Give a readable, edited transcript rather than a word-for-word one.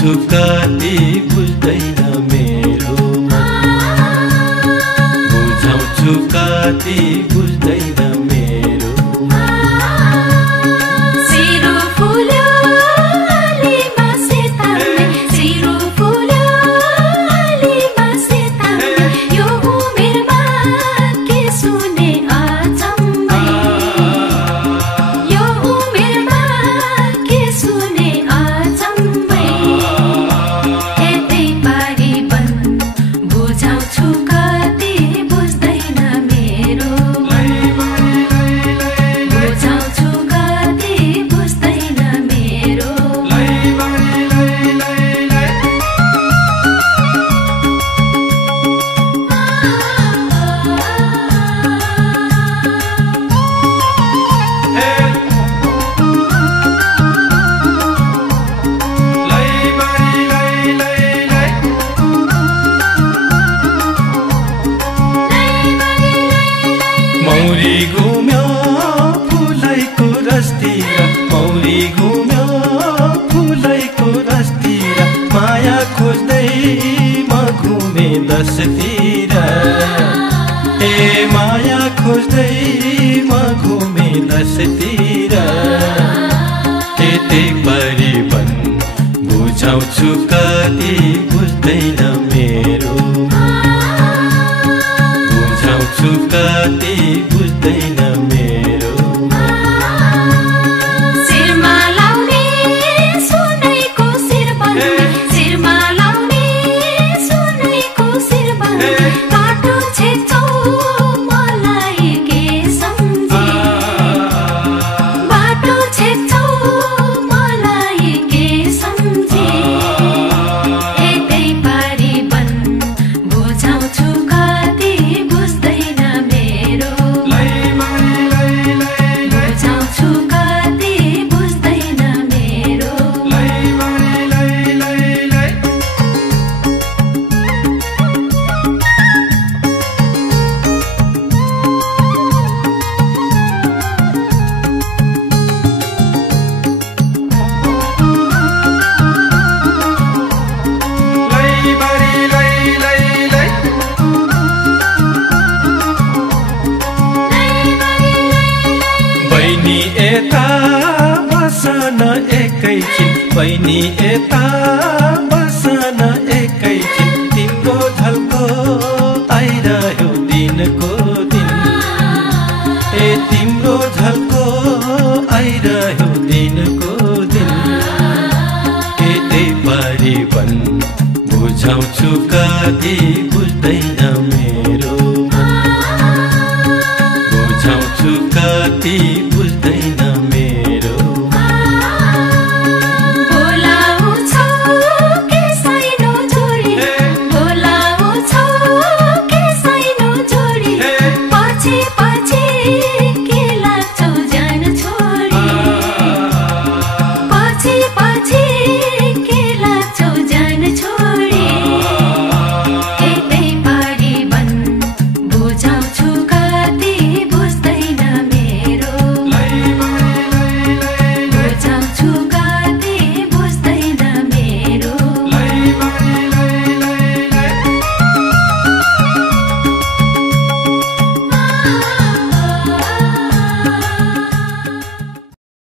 बुझाउँछु कति बुझ्दैन मेरो मन, बुझाउँछु कति बुझ्दैन मेरो। सिरो फुल्यो आलीमा सेतामे, सिरो फुल्यो आलीमा सेतामे, यो उमेरमा के सुने अचम्मै, यो उमेरमा के सुने अचम्मै। यतै पारी बन बुझाउँछु कति बुझ्दैन मेरो मन, बुझाउँछु कति बुझ्दैन मेरो। मौरी घुम्यो फुलैको रसतिर, मौरी घुम्यो फुलैको रसतिर, माया खोज्दै म घुमे दसतिर। ए माया खोज्दै म घुमे दसतिर। यतै परि बन बुझाउँछु कति बुझ्दैन मेरो मन, बुझाउँछु कति बुझ्दैन मेरो। शिरमा लाउने सुनैको शिरबन्दी, शिरमा लाउने सुनैको शिरबन्दी, बाटो छेक्छौ मलाई के सम्झी, बाटो छेक्छौ मलाई के सम्झी। यतै पारी बन बुझाउँछु कति बुझ्दैन मेरो, बुझाउँछु कति बुझ्दैन मेरो। बहिनी यता बसन एकैछिन, बहिनी यता बसन एकैछिन, तिम्रो झल्को आइरह्यो दिनको दिन। ए तिम्रो झल्को आइरह्यो दिनको दिन। यतै पारी बन बुझाउँछु कति